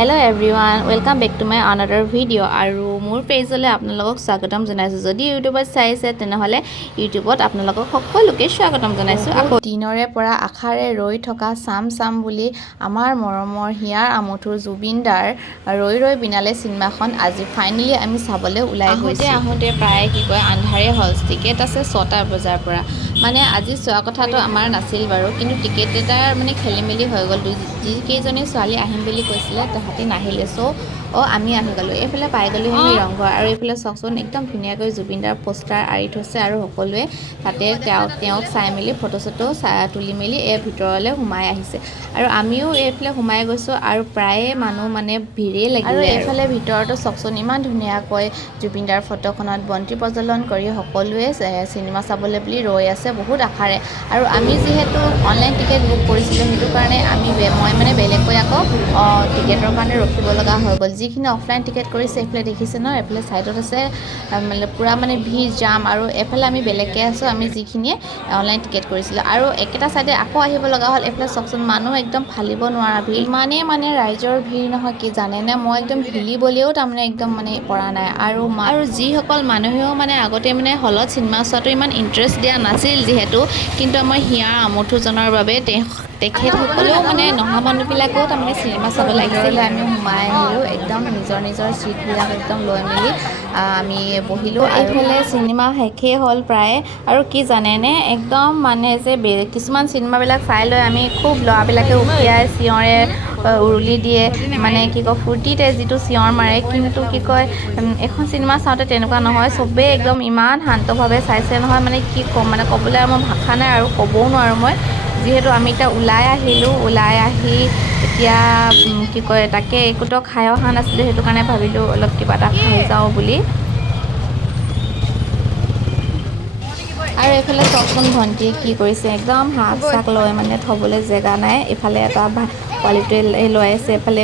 Hello everyone, welcome back to my another video. আৰু মোৰ পেজলৈ আপোনালোকক স্বাগতম জনাইছো। যদি ইউটিউবত চাইছে তেনেহলে ইউটিউবত আপোনালোকক সকলোকে স্বাগতম জনাইছো। আকৌ দিনৰে পৰা আখাৰে ৰৈ থকা চাম বুলি আমাৰ মৰমৰ হিয়াৰ আমঠুৰ জুবিনদাৰ ৰৈ বিনালে চিনেমাখন আজি ফাইনেলি আমি চাবলৈ ওলাই গৈছো। আহোঁতে প্ৰায় কি কয় আন্ধাৰে হ'ল। টিকেট আছে 6টা বজাৰ পৰা। মানে আজি চোৱা কথাটো আমাৰ নাছিল বাৰু, কিন্তু টিকেট এটাৰ মানে খেলিমেলি হৈ গ'ল। যিকেইজনী ছোৱালী আহিম বুলি কৈছিলে তাহাঁতি নাহিলে, আমি আহি গ'লোঁ। এইফালে পাই গ'লোঁ আমি ৰংঘৰ, আৰু এইফালে চাওকচোন একদম ধুনীয়াকৈ জুবিনদাৰ পোষ্টাৰ আঁৰি থৈছে, আৰু সকলোৱে তাতে তেওঁক চাই মেলি ফটো চটো তুলি মেলি ভিতৰলৈ সোমাই আহিছে। আৰু আমিও এইফালে সোমাই গৈছোঁ, আৰু প্ৰায়ে মানুহ মানে ভিৰেই লাগিলে। আৰু এইফালে ভিতৰতো চাওকচোন ইমান ধুনীয়াকৈ জুবিনদাৰ ফটোখনত বন্তি প্ৰজ্বলন কৰি সকলোৱে চিনেমা চাবলৈ বুলি ৰৈ আছে বহুত আশাৰে। আৰু আমি যিহেতু অনলাইন টিকেট বুক কৰিছিলোঁ, সেইটো কাৰণে মই মানে বেলেগকৈ আকৌ টিকেটৰ কাৰণে ৰখিব লগা হৈ গ'ল। যিখিনি অফলাইন টিকেট কৰিছে এইফালে দেখিছে ন, এইফালে ছাইডত আছে মানে পূৰা মানে ভিৰ জাম, আৰু এইফালে আমি বেলেগকৈ আছোঁ আমি যিখিনিয়ে অনলাইন টিকেট কৰিছিলোঁ। আৰু একেটা ছাইডে আকৌ আহিব লগা হ'ল। এইফালে চাওকচোন মানুহ একদম ফালিব নোৱাৰা ভিৰ, ইমানেই মানে ৰাইজৰ ভিৰ নহয় কি জানেনে, মই একদম হিলিবলৈও তাৰমানে একদম মানে পৰা নাই। আৰু যিসকল মানুহেও মানে আগতে মানে হলত চিনেমা চোৱাটো ইমান ইণ্টাৰেষ্ট দিয়া নাছিল যিহেতু, কিন্তু আমাৰ হিয়াৰ আমঠুজনৰ বাবে তেখেতসকলেও মানে নহা মানুহবিলাকেও তাৰমানে চিনেমা চাব লাগিছিলে। আমি সোমাই আহিলোঁ, একদম নিজৰ ছিটবিলাক একদম লৈ মেলি আমি বহিলোঁ। এইফালে চিনেমা শেষেই হ'ল প্ৰায়। আৰু কি জানেনে, একদম মানে যে কিছুমান চিনেমাবিলাক চাই লৈ আমি খুব ল'ৰাবিলাকে উকিয়াই চিঞৰে উৰুলি দিয়ে, মানে কি কয় ফূৰ্তিতে যিটো চিঞৰ মাৰে, কিন্তু কি কয় এখন চিনেমা চাওঁতে তেনেকুৱা নহয়। চবেই একদম ইমান শান্তভাৱে চাইছে নহয়, মানে কি ক'ম, মানে ক'বলৈ আৰু মোৰ ভাষা নাই, আৰু ক'বও নোৱাৰোঁ মই, যিহেতু আমি এতিয়া ওলাই আহিলোঁ। ওলাই আহি এতিয়া কি কয় তাকে একোটো খাই অহা নাছিলোঁ, সেইটো কাৰণে ভাবিলোঁ অলপ কিবা এটা খাই যাওঁ বুলি। আৰু এইফালে চাওকচোন ভণ্টিয়ে কি কৰিছে, একদম শাক চাক লৈ মানে থ'বলৈ জেগা নাই। এইফালে এটা পোৱালিটোৱে লৈ আছে, এইফালে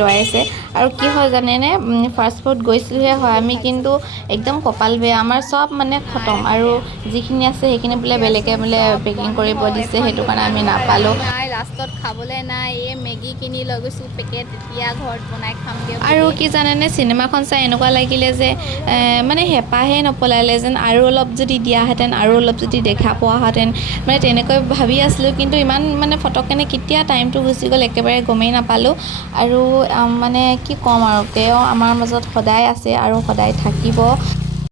লৈ আছে। আৰু কি হয় জানেনে, ফাষ্ট ফুড গৈছিলোঁহে হয় আমি, কিন্তু একদম কপাল বেয়া, আমাৰ চব মানে খতম। আৰু যিখিনি আছে সেইখিনি বোলে বেলেগে বোলে পেকিং কৰিব দিছে, সেইটো কাৰণে আমি নাপালোঁ। লাষ্টত খাবলৈ নাই, এই মেগী কিনি লৈ গৈছোঁ পেকেট, এতিয়া ঘৰত বনাই খামগৈ। আৰু কি জানেনে, চিনেমাখন চাই এনেকুৱা লাগিলে যে মানে হেঁপাহে নপলালে যেন, আৰু অলপ যদি দিয়াহেঁতেন, আৰু অলপ যদি দেখা পোৱাহেঁতেন, মানে তেনেকৈ ভাবি আছিলোঁ। কিন্তু ইমান মানে ফটককেনে কেতিয়া টাইমটো গুচি গ'ল একেবাৰে গমেই নাপালোঁ। আৰু মানে কি ক'ম, আৰু তেওঁ আমাৰ মাজত সদায় আছে আৰু সদায় থাকিব।